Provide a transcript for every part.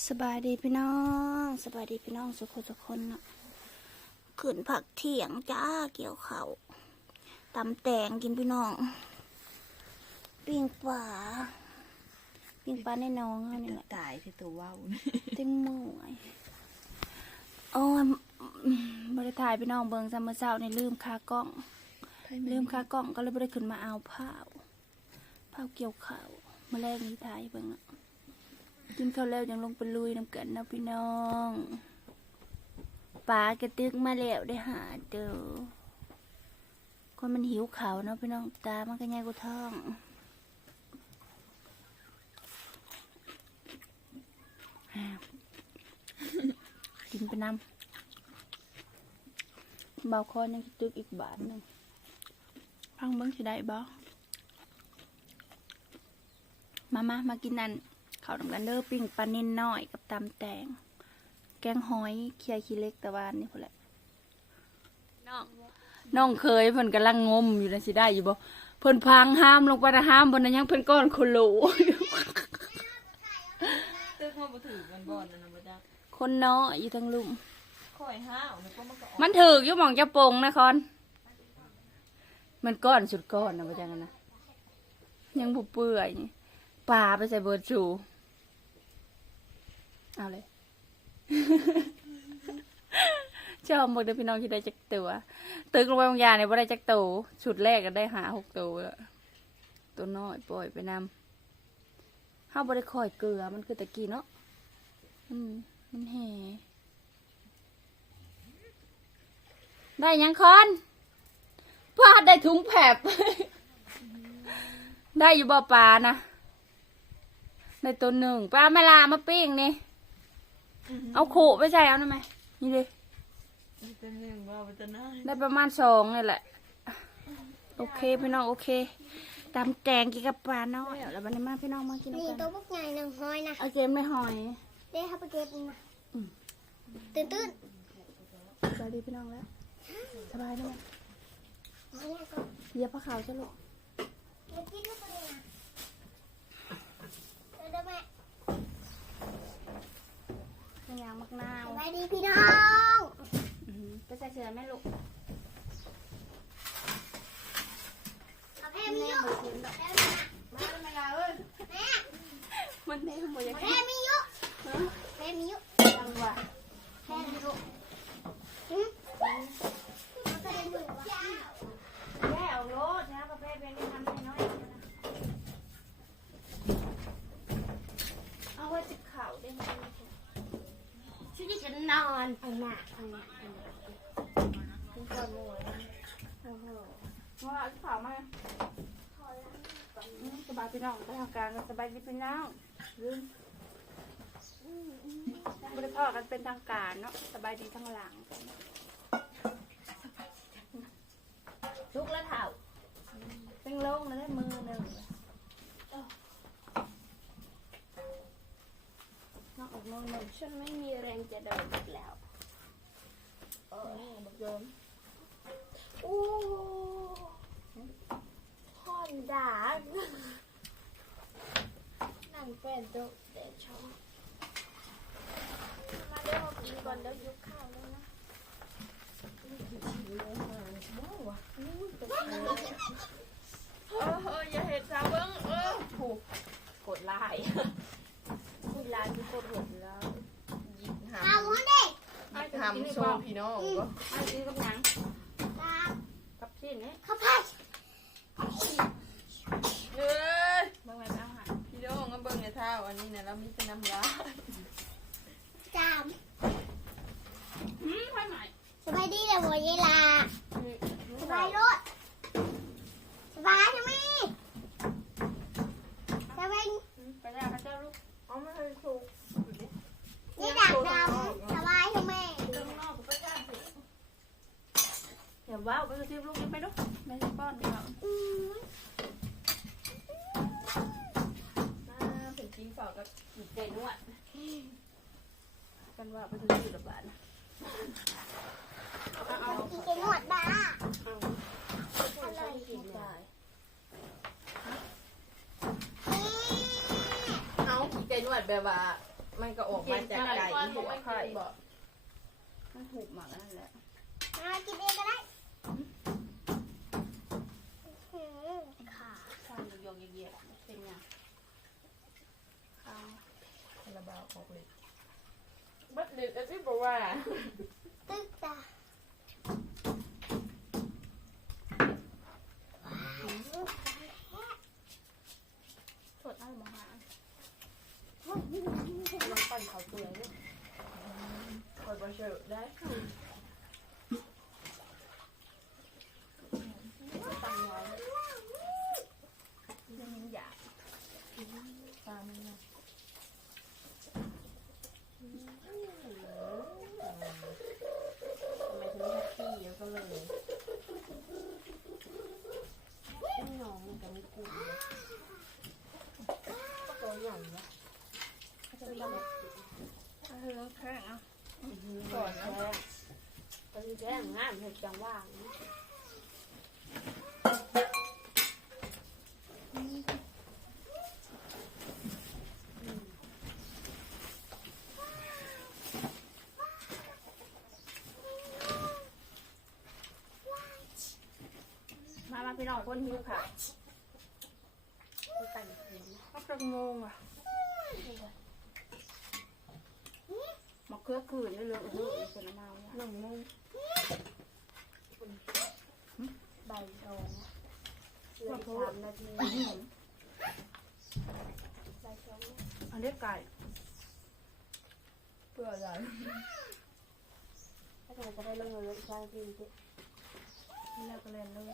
สบายดีพี่น้องสบายดีพี่น้องสุขสุขคนเนาะขึ้นผักเถียงจ้าเกี่ยวเขาวตำแตงกินพี่น้อง ปิ้งปลาปิ้งปลาในหน้องเขานี่แหละตายที่ตัวว่าวเต็มมือไอ้โอ้ยบริถ่ายพี่น้องเบิงซัมเมอร์เช้านี่ลืมคากล้อง ลืมคากล้องก็เลยไม่ได้ขึ้นมาเอาผ้าวผ้าวเกี่ยวข้าวมาแรกนี้ถ่ายเบิ่งเนาะ กินข้าวแล้วยังลงไปลุยน้ำกันนะพี่น้องปลากระตึกมาแล้วได้หาเจอคนมันหิวเขาเนาะพี่น้องตามันก็ใหญ่กว่าท้องกินไปน้ำเบาคอยังตึกอีกบาทหนึ่งพังเบิ้งสิได้บ่มามามากินนั่น ข้าวดำกันเด้อปิ้งปลาเน้นน้อยกับตำแตง แกงหอยเคี่ยวขี้เล็กตะวันนี่พอแหละน้องน้องเคยเพิ่นกำลังงมอยู่นะสิได้อยู่บ่เพิ่นพังห้ามลงไปนะห้ามบนนั้นยังเพิ่นก้อนคนโหลตึกมันบ่ถือมันบ่อนนะนะบ่จ้าคนเนาะอยู่ทางลุมค่อยห้าวมันก็มันก็ออกมันถือกอยู่หมองจะโปงนะคอนมันก้อนสุดก้อนนะพ่อจังกันนะยังผู้เปื่อยนี่ปลาไปใส่เบิร์ดชู เอาเลย ชอบหมดเลยพี่น้องที่ได้จักตัว ตึกลงไปบางยาเนี่ยว่าได้จักตัวชุดแรกก็ได้หาหกตัวแล้วตัวน้อยปล่อยไปนำห้าบริคอยเกลือ มันคือตะกี้เนาะอืมมันแห่ได้ยังคอนพลาดได้ถุงแผบ ได้อยู่บ่อปลานะ ได้ตัวหนึ่งปลาไม่ลามาปิ้งนี่ เอาขู่ไปใส่เอาหน่อยไหมนี่ดิเป็นหนึ่งว่ามันจะน่าได้ประมาณสองนี่แหละ โอเคพี่น้องโอเค ตามแจงกินกับปลาน้อยแล้ววันนี้มาพี่น้องมากินนี่ด้วยตักัวนพวกใหญ่หนึ่งห้อยนะเอาเกมไม่หอยเด้ถ้าไปเก็บนี่นะตื่นตื่นสวัสดีพี่น้องแล้วสบายด้วยมาเนี่ยก็เหยียบผ้าขาวซะลูก เก็บกินทุกคนเลยนะเดี๋ยวเดี๋ยวแม่ ขยางมักนาว ส บายดีพี่น้องอื้อหือไปใส่เสื้อแม่ลูก เอาแพรมีเยอะแพรมีนะ มาไม่ลาเอ้ย แม่ มันแม่หมดยัง แพรมีเยอะแพรมีเยอะ จังหวะ แพรมีเยอะหืมเอาไปเลยหนึ่งวะ แย่เอาโลดนะประเภทเป็นทำให้น้อยเอาไว้จิบข่าวได้ไหม ชุดที่ฉั นนอนอาหน้อาหน้อาหน้าคุก่อนหน่วยโอ้โหว่าจิบข่าวมาสบายพี่น้องไปทำการสบายดีพี่น้องลืมบริพ่อกันเป็นทางการเนาะสบายดีทั้งหลังลุกแล้วเถ่าเป็นโล่งแล้วได้มือหนึ่ง ฉันไม่มีแรงจะเดินอีกแล้วเออบักเดิมโอ้ฮอนดานั่งเป็นโต๊ะเดชอมาเดี๋ยวเรากินก่อนเดี๋ยวยุกข้าวแล้วนะเออเอออย่าเห็ดซาเบิ้งเออผูกกดลายคุยลายคือกดหดแล้วยิงหา ข้าวหัวเด็ก ทำโชว์ พี่น้องก็ ไอ้ดีกับหยัง ตา กับชิ้นนี้ ข้าวผัด เอ้ย บางวันเอาหา พี่น้องก็เบิ่งในเท้าอันนี้เนี่ยเรามีเป็นน้ำยา จาม อืมไปใหม่ สบายดีเลยหัวเยลาสบายรถสบายใช่ไหมสบาย ไปแล้วพระเจ้าลูก เอาไม่เคยถูก นี่ดักดำสบายใช่ไหม เรื่องนอกกับพระเจ้าสิเดี๋ยวว้าวไปกระซิบลูกนิดไหมลูกไม่ใช่ป้อนเขา อืม มาถึงกินเปล่ากับ อีกเจนวดกันว่าไปกระซิบระบาดนะ กินเก่งหมดบ้า อะไรกินได้ เอาขี้ไก่น วดแบบว่า มันก็ออกมาจากไก่หัวไข่มันถูกหมักนั่นแหละมากินเองก็ได้อื้อหือขาทานโยกๆเยียบๆเป็นไงข้าวระบาออกเลยบัดเด็ดอันที่บอกว่า ตึ๊กจ้ะ สดเอามาหา มันปั่นเขาเปลือยเนี่ยคอยบริสุทธิ์ได้ตั้งไว้ เรื่องนี้อยาก ตามมันนะทำไมถึงแฮปปี้แล้วก็เลยน้องมันจะมีกลุ่มเลยตัวใหญ่นะ จะ เฮืองแข้งอะก่อนแรกตอนนี้แจ้งงานเห็นจังว่างมามาพี่น้องคนหิวค่ะที่แต่งเองมักจะงงอะ มาเครือคืนได้เลยโอ้โหเป็นมะนาวเนี่ยหนึ่งโมงใบตองเหลือสามนาทีใบตองอันเล็กไก่เพื่ออะไรถ้าเราจะได้ลงเงินใช้จริงนี่แล้วก็เล่นเลย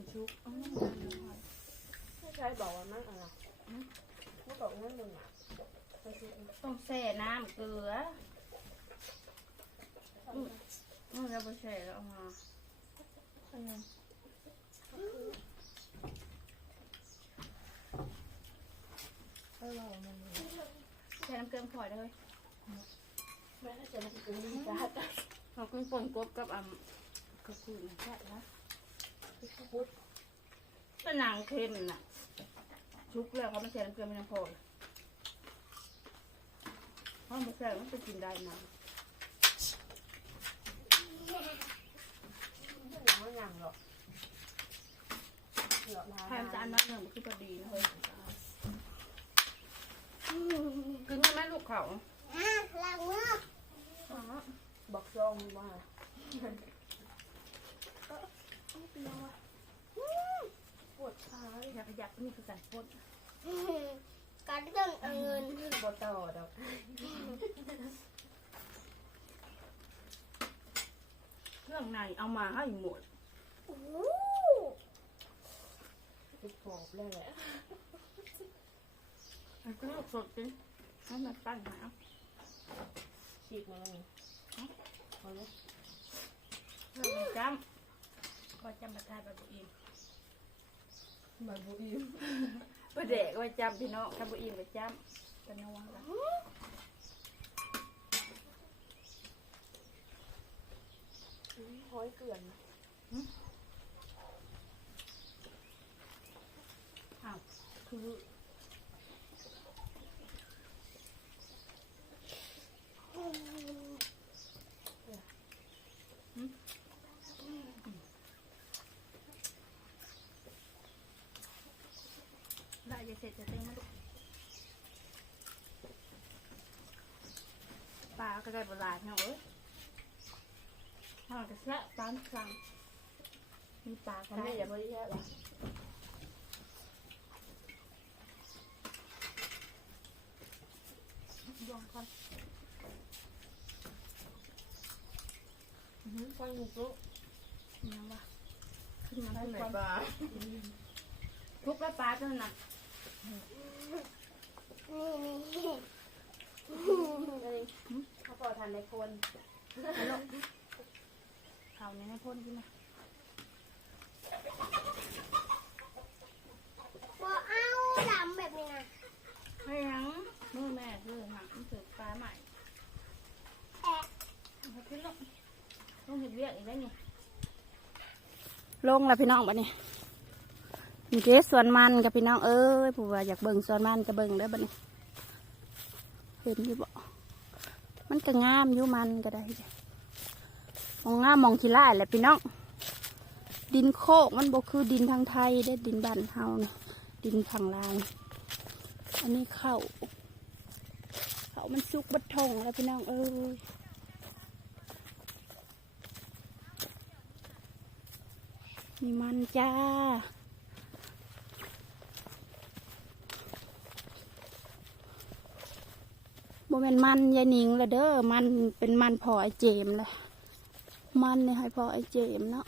นชุกอ๋อไม่ใช่บอกว่ามันอะไรไม่บอกว่ามึงอะไปซื้อต้องแช่น้ำเกลืออืมอืมแล้วไปแช่แล้วเอามาอันนั้นแช่น้ำเกลือพอเลยแม่ถ้าจะมาซื้อจ้าจ้าเรากุ้งปนกบกับอ่ำกระคุยนะแค่นะ พุทธก็หนังเค็มน่ะ ชุกแล้วเขาไม่แช่น้ำเกลือไม่น้ำพอเลยเพราะมันแช่มันจะกินได้นะไม่หนังไม่หนังหรอกเหลือมาใครมันจะอันนั้นหนึ่งมันคือพอดีนะเฮ้ยอื้อกินได้ไหมลูกเขาอะล้างมืออ๋อบอกซองว่า ปวดขาอยากขยับนี่คือการปนอื้อหือการต้นเอาเงินบอต่อดอกเครื่องในเอามาให้หมดติดขอบเลยแหละไอ้ก็ลูกสดจริงให้มันปั้นหาฉีกมาเลยเอาเลยเพื่อจำ ก็จำประทายแบบอีมมาบุอีมประเดกไว้จำพี่น้องกับอีมไปจำกันนัวละห้อยเกลือนอ้าวคือ ได้จะเสร็จจะเต็มแล้วลูกปลาก็ได้โบราณเนาะเอ้ยห่างกันแค่ปลาครั้งมีปลาก็ทำได้ให้อย่าไปเยอะละยองก่อนฟังจุ๊บยังวะขึ้นมาให้ขึ้นไหนก่อนปลาทุกแล้วปลาตัวนั้น นี่นี่เลยเขาปอทันในคนเขาเนี่ยให้พ่นขึ้นมาบ่เอาดำแบบนี้นะให้ยังมือแม่คือหักมันถือปลาใหม่แอะขึ้นลงลงเห็ดเวียกอีกแล้วนี่ลงแล้วพี่น้องบัดนี้ มีเกสสวนมันกับพี่น้องเอ้ยผู้ว่าอยากเบิ่งสวนมันก็เบิ่งเด้อบัดนี้เห็นอยู่บ่มันก็งามอยู่มันก็ได้มองงามมองขี้ไล่แหละพี่น้องดินโคกมันบ่คือดินทางไทยได้ดินบ้านเฮานะดินทางลาวอันนี้เข้าเขามันสุกบัดทงแล้วพี่น้องเอ้ยนี่มันจ้า บ่แม่นมันยายนิงละเด้อมันเป็นมันพอไอเจมเลยมันนี่ให้พอไอเจมเนาะ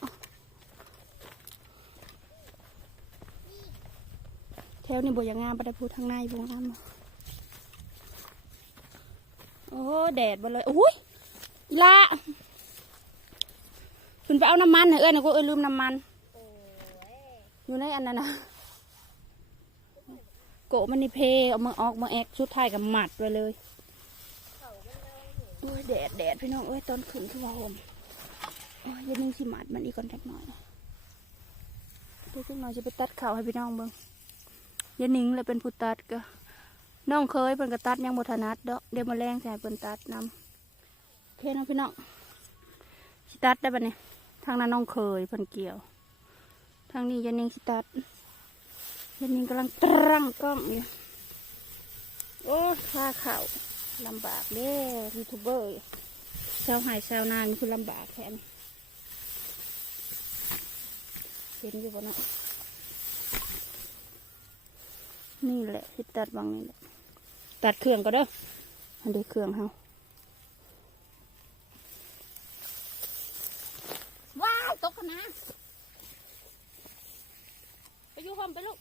แถวนี้บ่อย่างงามบ่ได้พูทางในบ่งามโอ้แดดบ่เลยอุ้ยละคุณไปเอาน้ำมันให้เอ้ยนะกูเอ้ยลืมน้ำมันอยู่ในอันนั้นนะโกมันนี่เพเอามาออกมาแอกชุดไทยกับหมัดไปเลย โอ้ยแดดแดดพี่น้องเอ้ยตอนขึ้นคือว่าห่มโอ้ยอยันนึงสิหมัดมันอีกก่อนจักหน่อยเดี๋ยวจักหน่อยจะไปตัดเข่าให้พี่น้องเบิ่งยันนิงเลยเป็นผู้ตัดก็น้องเคยเป็นกระตัดยังบ่ถนัดเด้อเดี๋ยวมาแรงใส่เป็นตัดนำเคเนาะพี่น้องสิตัดได้ปะเนี่ยทางนั้นน้องเคยเพิ่นเกี่ยว ทางนี้ยันนิงสิตัดยันนิงกำลังตรังกล้องอยู่โอ้ยพาเข่า ลำบากเด้อยูทูบเบอร์ชาวไห่ชาวนานคือลำบากแทนเห็นอยู่บนนั้นนี่แหละที่ตัดบางนี่แหละตัดเครื่องก็เด้ออันเดียเครื่องเฮาว้าวตกนะไปอยู่ห้องไปลูก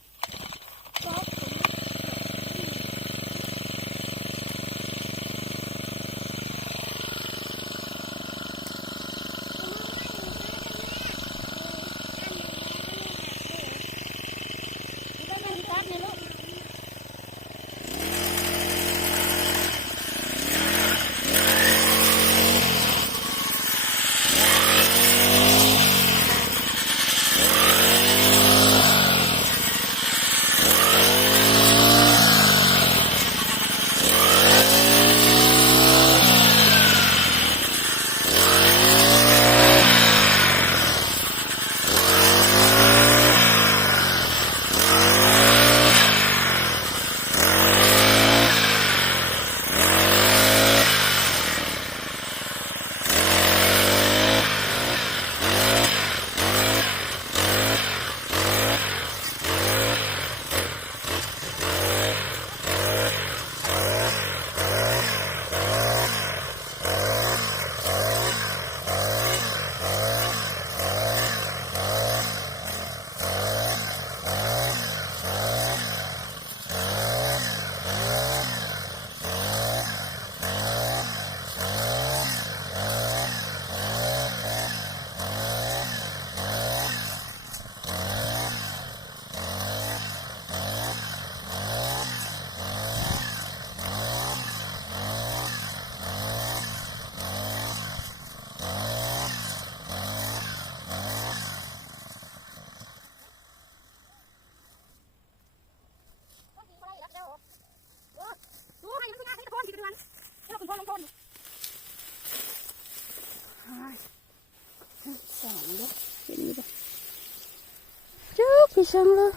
ช่างเลย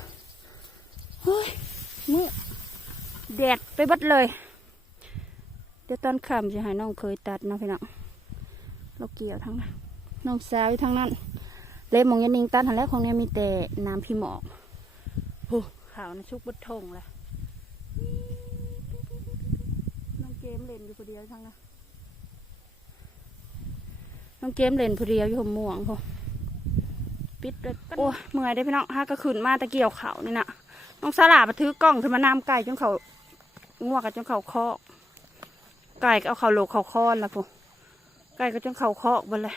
เฮ้ยมือแดดไปบัดเลย เดี๋ยวตอนค่ำจะให้น้องเคยตัดเนาะพี่น้องเราเกี่ยวทั้งนั้นน้องสาวทั้งนั้น เล็บมองยันนิงตัดหันแล้วของเนี้ยมีแต่น้ำพี่หมอกโอ้ขาวนะชุกบดทงเลยน้องเกมเล่นอยู่คนเดียวทั้งนั้นน้องเกมเล่นผู้เดียวอยู่หัวม่วงพอ ปิดเลยโอ้ยเมื่อยได้พี่น้องห้าก็ขึ้นมาตะเกียวเขานี่นะน้องสลามาถือกล้องขึ้นมานำไก่จนเขาง่วงกับจนเขาคอกไก่ก็เอาเขาโลกเขาคอนละพวกไก่ก็จนเขาคอกหมดเลย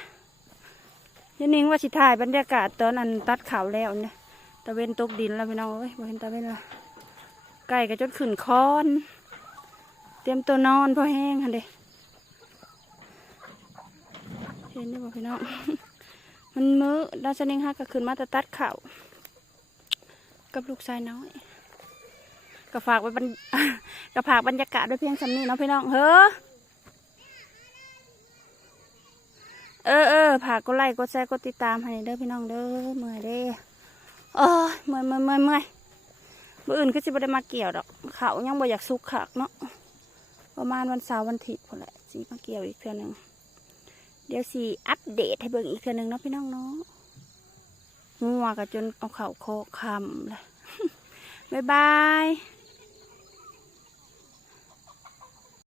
ยันนิ่งว่าสิถ่ายบรรยากาศตอนอันตัดเขาแล้วเนี่ยตะเวนตกดินแล้วพี่น้องเอ้ยเห็นตะเวนละไก่ก็จนขึ้นคอน เตรียมตัวนอนพอแห้งค่ะเด้เห็นได้บ่พี่น้อง มันมื้อดาวชนิงฮักก็ขึ้นมาตะตัดข่ากับลูกชายน้อยก็ฝากไว้บรรก็ฝากบรรยากาศด้วยเพียงสำนี้เนาะพี่น้องเฮ้อเออเออฝากกดไลค์กดแชร์กดติดตามให้เด้อพี่น้องเด้อเมื่อยเด้อเออเมื่อยเมื่อยเมื่อยเมื่อยมื่ออื่นก็จะไม่ได้มาเกี่ยวดอกเขายังบ่อยากสุกขักเนาะประมาณวันเสาร์วันอาทิตย์พอแหละสีมาเกี่ยวอีกเทื่อหนึ่ง เดี๋ยวสีอัปเดตให้เบิ่งอีกเทื่อหนึ่งเนาะพี่น้องเนาะงัวก็จนเอาเข่าโคคำเลยบ๊ายบาย